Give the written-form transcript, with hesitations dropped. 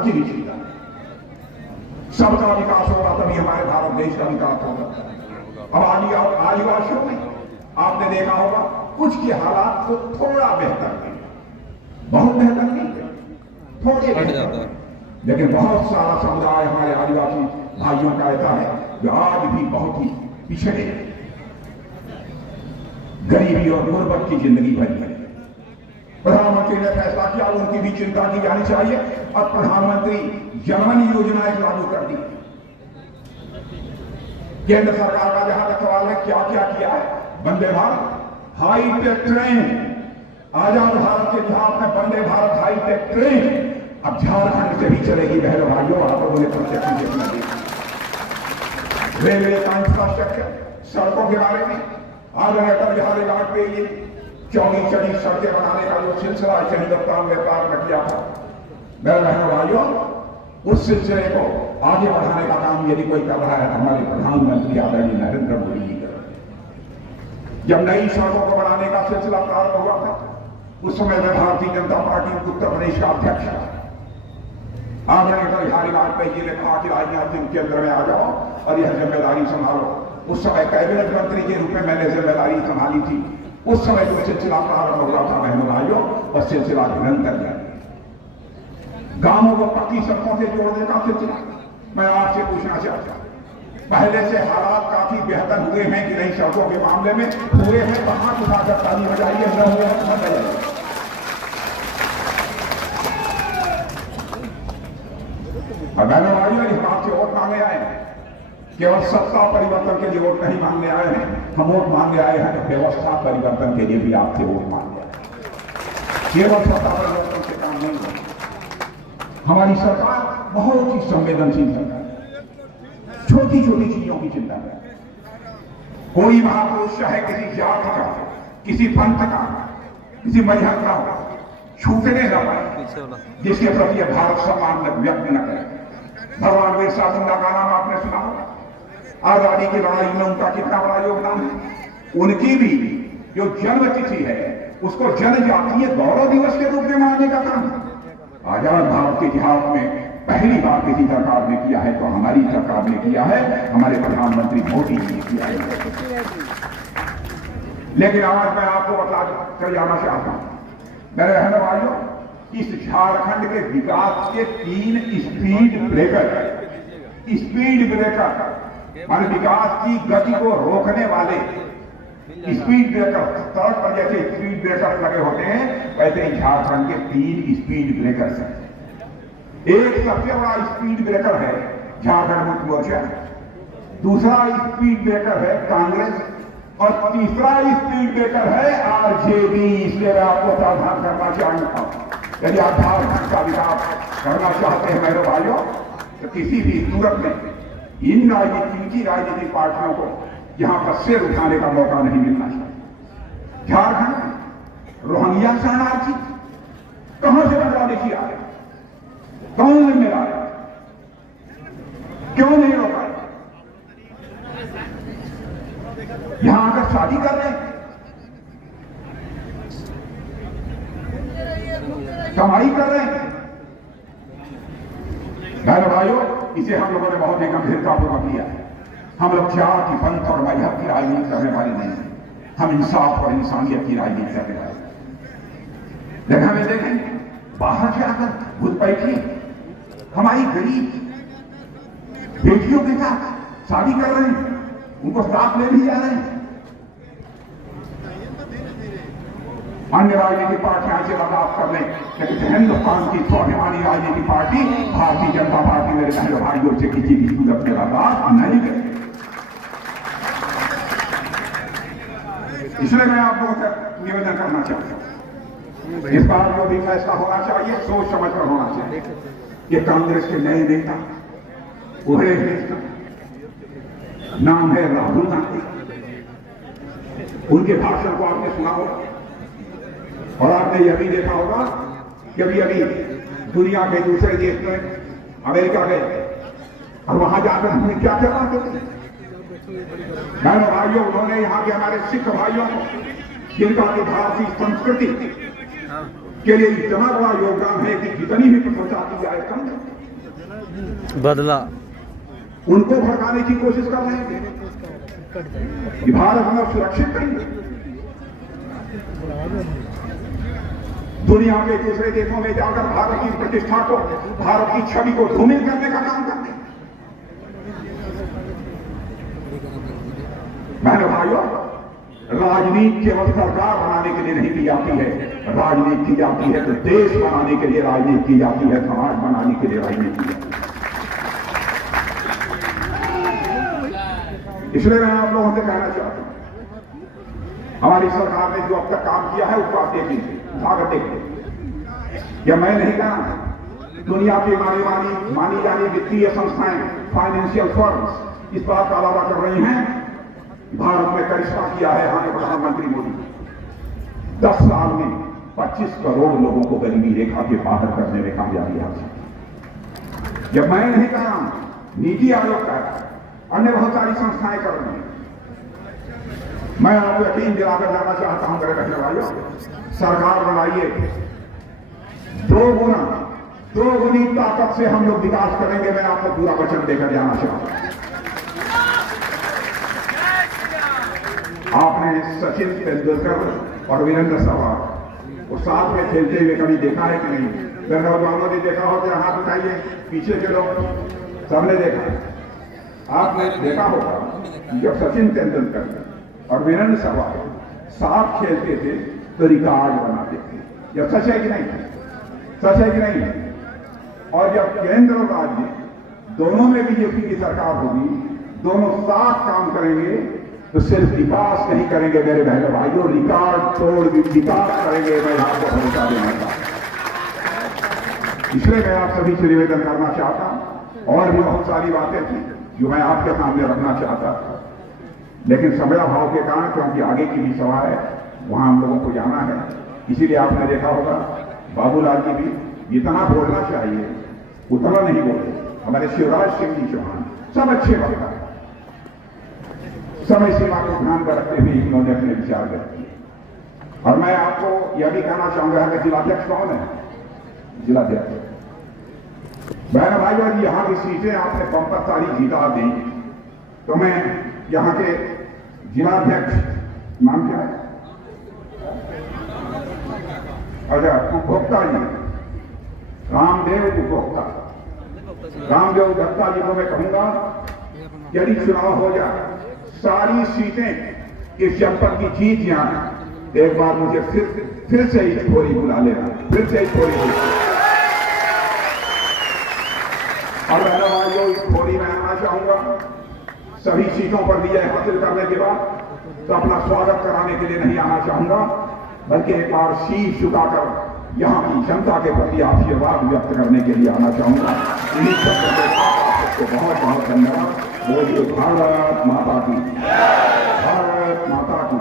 मुझे भी चिंता है। सबका विकास होगा तभी हमारे भारत देश का विकास होगा। अब आदिवासियों में आपने देखा होगा कुछ के हालात तो थोड़ा बेहतर है, बहुत बेहतर नहीं है, थोड़े बेहतर, लेकिन बहुत सारा समुदाय हमारे आदिवासी भाइयों का ऐसा है जो आज भी बहुत ही पिछड़े, गरीबी और गुर्बत की जिंदगी भरी है। प्रधानमंत्री ने फैसला किया, उनकी भी चिंता की जानी चाहिए और प्रधानमंत्री जनधन योजना एक लागू कर दी। केंद्र सरकार का जहां तक सवाल है क्या क्या किया है, वंदे भारत हाईटेक ट्रेन, आजाद भारत के जहां में वंदे भारत हाईटेक ट्रेन अब झारखंड से भी चलेगी। बहनों भाइयों, आप लोगों ने प्रोजेक्ट देखना दिया। रेलवे का इंफ्रास्ट्रक्चर, सड़कों के बारे में आज अटल बिहारी वाजपेयी चौड़ी चढ़ी सड़कें बनाने का जो सिलसिला हिंदुस्तान व्यापार में किया था, मेरे बहनों भाइयों, उस सिलसिले को आगे बढ़ाने का काम यदि कोई कर रहा है हमारे प्रधानमंत्री आदरणीय नरेंद्र मोदी जी कर। जब नई सड़कों को बनाने का सिलसिला प्रारंभ हुआ था उस समय में भारतीय जनता पार्टी उत्तर प्रदेश का अध्यक्ष था। आदरणीय अटल बिहारी वाजपेयी जी ने कहा कि राजनाथ सिंह केंद्र में आ जाओ और यह जिम्मेदारी संभालो। उस समय कैबिनेट मंत्री के रूप में मैंने जिम्मेदारी संभाली थी। उस समय जो सिलसिला प्रारंभ हुआ था बहनों भाइयों, वह सिलसिला निरंतर जारी। गांवों को पक्की सड़कों से जोड़ने का सिलसिला, मैं आपसे पूछना चाहता हूं, पहले से हालात काफी बेहतर हुए हैं कि नहीं सड़कों के मामले में? हुए हैं तो हाथ उठाकर ताली बजाइए, न हुए हैं मत बजाइए। और बहनों भाइयों, इस बात से वोट मांगे आए हैं, केवल सत्ता परिवर्तन के लिए वोट नहीं मांगने आए हैं, हम वोट मांगने आए हैं तो व्यवस्था परिवर्तन के लिए भी आपसे वोट मांगने आए हैं। केवल सत्ता परिवर्तन से काम नहीं होगा। हमारी सरकार बहुत ही संवेदनशील सरकार है, छोटी छोटी चीजों की चिंता है। कोई महापुरुष चाहे किसी जात का, किसी पंथ का, किसी मजहब का छूटने न पाए जिसके प्रति भारत सम्मान व्यक्त न करे। भगवान बिरसा मुंडा का नाम आपने सुना होगा, आजादी की लड़ाई में उनका कितना बड़ा योगदान है। उनकी भी जो जन्म तिथि है उसको जनजातीय गौरव दिवस के रूप में मानने का काम आजाद भारत के इतिहास में पहली बार किसी सरकार ने किया है तो हमारी सरकार ने किया है, हमारे प्रधानमंत्री मोदी जी ने किया है। लेकिन आज मैं आपको बता कर जाना चाहता हूं, मेरे बहनों भाइयों, इस झारखंड के विकास के 3 स्पीड ब्रेकर मान विकास की गति को रोकने वाले स्पीड ब्रेकर, सड़क पर जैसे स्पीड ब्रेकर लगे होते हैं वैसे ही झारखंड के 3 स्पीड ब्रेकर हैं। एक सबसे बड़ा स्पीड ब्रेकर है झारखंड मुक्ति मोर्चा, दूसरा स्पीड ब्रेकर है कांग्रेस और तीसरा स्पीड ब्रेकर है आरजेडी। इसलिए मैं आपको सावधान करना चाहूंगा, यदि आप झारखंड का विकास करना चाहते हैं मेरे भाइयों, तो किसी भी सूरत में इनकी राजनीतिक पार्टियों को यहां पर सिर उठाने का मौका नहीं मिलना चाहिए। झारखंड रोहिंग्या शरणार्थी कहां से बदला देखिए आ रहे, कौन जिम्मेदार आ रहे, क्यों नहीं रोका? यहां आकर शादी कर रहे हैं, कमाई कर रहे हैं। बहनों भाइयों, इसे हम लोगों ने बहुत ही गंभीरतापूर्वक लिया है। हम लोग जाति, पंथ और मजहब की राजनीति करने वाले नहीं हैं, हम इंसाफ और इंसानियत की राजनीति करने वाले हैं। लेकिन हमें देखेंगे बाहर से आकर घुसपैठी हमारी गरीब बेटियों के साथ शादी कर रहे हैं, उनको साथ ले भी जा रहे हैं। अन्य राजनीतिक पार्टियां ऐसे बर्दाश्त कर लें, लेकिन हिंदुस्तान की स्वाभिमानी राजनीतिक पार्टी भारतीय जनता पार्टी मेरे बहनों भाइयों से किसी भी सूरत में बर्दाश्त नहीं करेगी। इसलिए मैं आप लोगों से निवेदन करना चाहता हूं, इस बार जो भी फैसला होना चाहिए सोच समझ कर होना चाहिए। ये कांग्रेस के नए नेता उभरे हैं, नाम है राहुल गांधी, उनके भाषण को आपने सुना होगा और आपने यह भी देखा होगा कि अभी दुनिया के दूसरे देश में अमेरिका गए और वहां जाकर हमने क्या क्या बात की। बहनों भाइयों, उन्होंने यहाँ के हमारे सिख भाइयों को, जिनका कि भारतीय संस्कृति के लिए इतना बड़ा योगदान है कि जितनी भी प्रशंसा की जाए कम है। बदला उनको भड़काने की कोशिश कर रहे थे कि भारत हमें सुरक्षित नहीं। दुनिया के दूसरे देशों में जाकर भारत की प्रतिष्ठा को, भारत की छवि को धूमिल करने का काम करते हैं। बहनों भाइयों, राजनीति केवल सरकार बनाने के लिए नहीं की जाती है, राजनीति की जाती है तो देश बनाने के लिए राजनीति की जाती है, समाज बनाने के लिए राजनीति की जाती है। इसलिए मैं आप लोगों से कहना चाहता हूं, हमारी सरकार ने जो अब तक काम किया है उसको आप देख लीजिए, स्वागत देखिए। यह मैं नहीं कहा, दुनिया की मानी जानी वित्तीय संस्थाएं, फाइनेंशियल फर्म्स इस बात का दावा कर रही हैं, भारत में करिश्मा किया है हमारे प्रधानमंत्री मोदी। 10 साल में 25 करोड़ लोगों को गरीबी रेखा के बाहर करने में कामयाबी हासिल की। जब मैं नहीं कहा, नीति आयोग का, अन्य बहुत सारी संस्थाएं कर रही हैं। मैं आपको यकीन दिलाकर जाना चाहता हूं मेरे बहनों भाइयों, सरकार बनाइए, 2 गुनी ताकत से हम लोग विकास करेंगे। मैं आपको पूरा वचन देकर जाना चाहता हूं। आपने सचिन तेंदुलकर और वीरेंद्र सहवाग वो साथ में खेलते हुए कभी देखा है कि नहीं? मेरे नौजवानों ने देखा हो तो हाथ उठाइए, पीछे के लोग सबने देखा। आपने देखा होगा जब सचिन तेंदुलकर और वीरेंद्र सहवाग साथ खेलते थे तो रिकॉर्ड बनाते थे। यह सच है कि नहीं? सच है कि नहीं? और जब केंद्र और राज्य दोनों में बीजेपी की सरकार होगी, दोनों साथ काम करेंगे तो सिर्फ विकास नहीं करेंगे मेरे बहनों भाइयों, रिकॉर्ड तोड़ विकास करेंगे। मैं आपको भरोसा देना चाहता हूं। इसलिए मैं आप सभी से निवेदन करना चाहता हूं, और भी बहुत सारी बातें थी जो मैं आपके सामने रखना चाहता था, लेकिन समयाभाव के कारण, क्योंकि आगे की भी सभा है, वहां हम लोगों को जाना है, इसीलिए आपने देखा होगा बाबूलाल जी भी जितना बोलना चाहिए उतना नहीं बोले। हमारे शिवराज सिंह जी चौहान सब अच्छे वक्ता है, समय सीमा को ध्यान में रखते हुए इन्होंने अपने विचार व्यक्त किए। और मैं आपको यह भी कहना चाहूंगा कि जिलाध्यक्ष कौन है? जिलाध्यक्ष बहन भाइयों, यहां की सीटें आपने पंपर सारी जीता दी, तो मैं यहां के जिलाध्यक्ष, नाम क्या है? अच्छा, उपभोक्ता जी, रामदेव उपभोक्ता, रामदेव दत्ता जी को मैं कहूंगा, यदि चुनाव हो जाए, सारी सीटें इस जनपद की जीत जाए, एक बार मुझे फिर से इस खोरी बुला लेना, फिर से इस खोरी बुला। और बहनों भाइयों, इस खोरी में आना चाहूंगा, सभी सीटों पर विजय हासिल करने के बाद तो अपना स्वागत कराने के लिए नहीं आना चाहूंगा, बल्कि एक बार शीश झुकाकर यहां की जनता के प्रति आशीर्वाद व्यक्त करने के लिए आना चाहूंगा। इन्हीं शब्दों के साथ आपको बहुत बहुत धन्यवाद। बोलिए भारत माता की, भारत माता की।